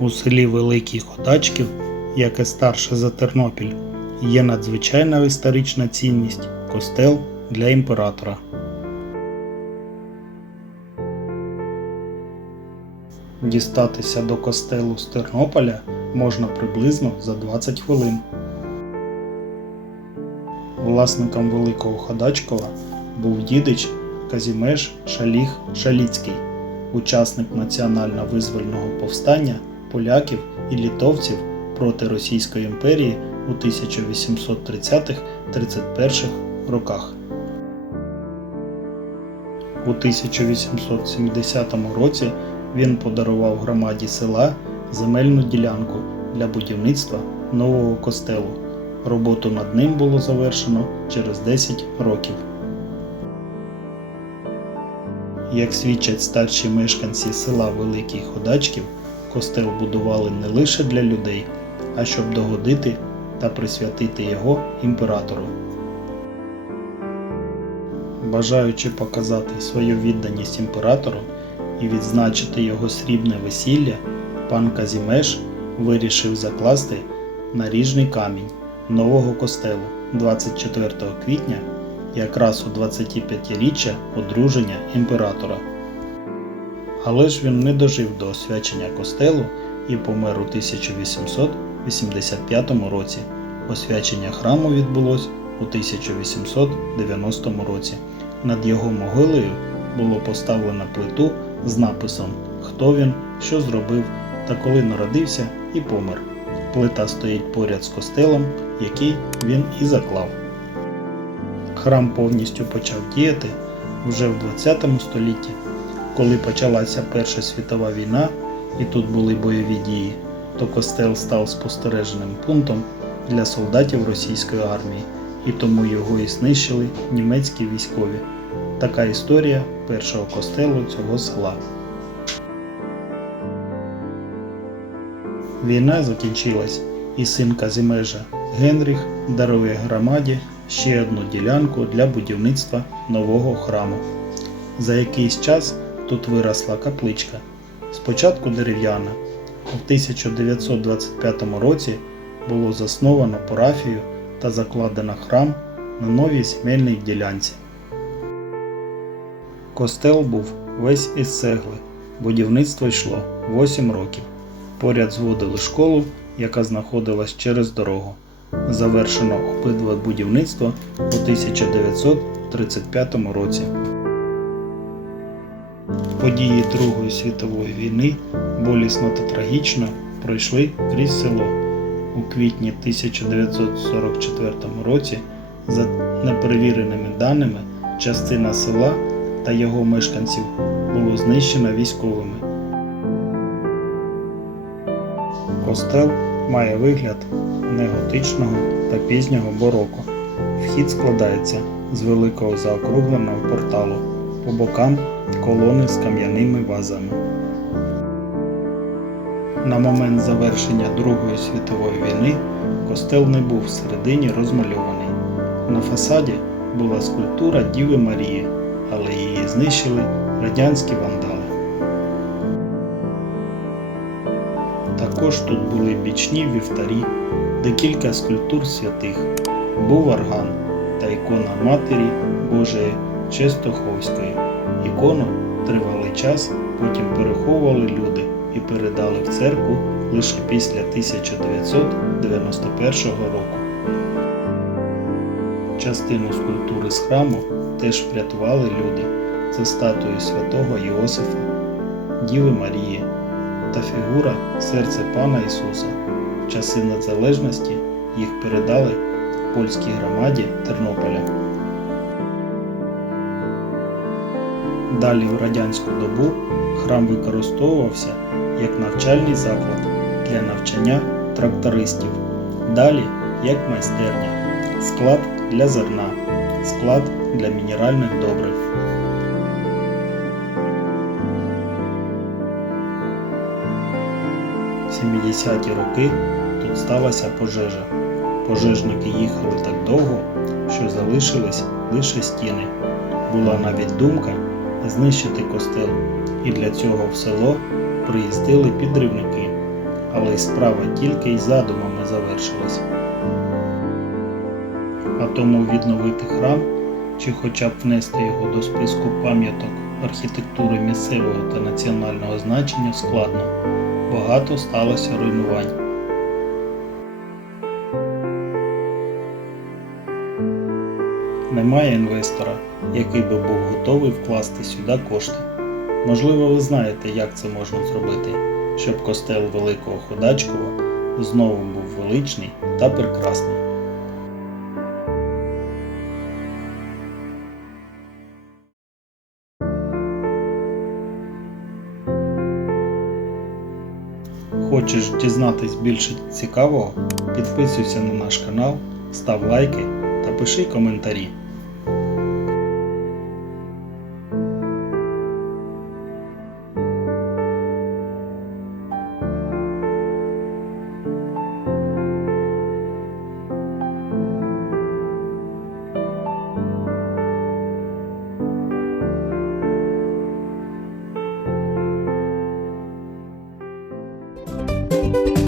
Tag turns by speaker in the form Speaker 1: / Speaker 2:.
Speaker 1: У селі Великий Ходачків, яке старше за Тернопіль, є надзвичайна історична цінність костел для імператора. Дістатися до костелу з Тернополя можна приблизно за 20 хвилин. Власником Великого Ходачкова був дідич Казімеш Шаліх Шаліцький, учасник національно-визвольного повстання поляків і літовців проти Російської імперії у 1830-31 роках. У 1870 році він подарував громаді села земельну ділянку для будівництва нового костелу. Роботу над ним було завершено через 10 років. Як свідчать старші мешканці села Великий Ходачків, костел будували не лише для людей, а щоб догодити та присвятити його імператору. Бажаючи показати свою відданість імператору і відзначити його срібне весілля, пан Казімеш вирішив закласти наріжний камінь нового костелу 24 квітня, якраз у 25-річчя одруження імператора. Але ж він не дожив до освячення костелу і помер у 1885 році. Освячення храму відбулось у 1890 році. Над його могилою було поставлено плиту з написом Хто він, що зробив та коли народився і помер. Плита стоїть поряд з костелом, який він і заклав. Храм повністю почав діяти вже в 20 столітті, коли почалася Перша світова війна і тут були бойові дії, то костел став спостереженим пунктом для солдатів російської армії, і тому його і знищили німецькі військові. Така історія першого костелу цього села. Війна закінчилась, і син Казімежа Генріх дарує громаді ще одну ділянку для будівництва нового храму. За якийсь час тут виросла капличка. Спочатку дерев'яна. У 1925 році було засновано парафію та закладено храм на новій земельній ділянці. Костел був весь із цегли. Будівництво йшло 8 років. Поряд зводили школу, яка знаходилась через дорогу. Завершено обидва будівництва у 1935 році. Події Другої світової війни болісно та трагічно пройшли крізь село. У квітні 1944 році, за неперевіреними даними, частина села та його мешканців було знищено військовими. Костел має вигляд неготичного та пізнього бароко. Вхід складається з великого заокругленого порталу, по бокам колони з кам'яними вазами. На момент завершення Другої світової війни костел не був всередині розмальований. На фасаді була скульптура Діви Марії, але її знищили радянські вандали. Також тут були бічні вівтарі, декілька скульптур святих, був орган та ікона Матері Божої Честоховської. Ікону тривалий час потім переховували люди і передали в церкву лише після 1991 року. Частину скульптури з храму теж врятували люди. Це статуї святого Йосифа, Діви Марії та фігура серця Пана Ісуса. В часи незалежності їх передали польській громаді Тернополя. Далі в радянську добу храм використовувався як навчальний заклад для навчання трактористів. Далі як майстерня, склад для зерна, склад для мінеральних добрив. В 70-ті роки тут сталася пожежа. Пожежники їхали так довго, що залишились лише стіни. Була навіть думка знищити костел, і для цього в село приїздили підривники. але й справа тільки й задумами завершилась. А тому відновити храм чи хоча б внести його до списку пам'яток архітектури місцевого та національного значення складно. Багато сталося руйнувань. Немає інвестора, який би був готовий вкласти сюди кошти. Можливо, ви знаєте, як це можна зробити, щоб костел Великого Ходачкова знову був величний та прекрасний. Хочеш дізнатись більше цікавого? Підписуйся на наш канал, став лайки пиши коментарі. Thank you.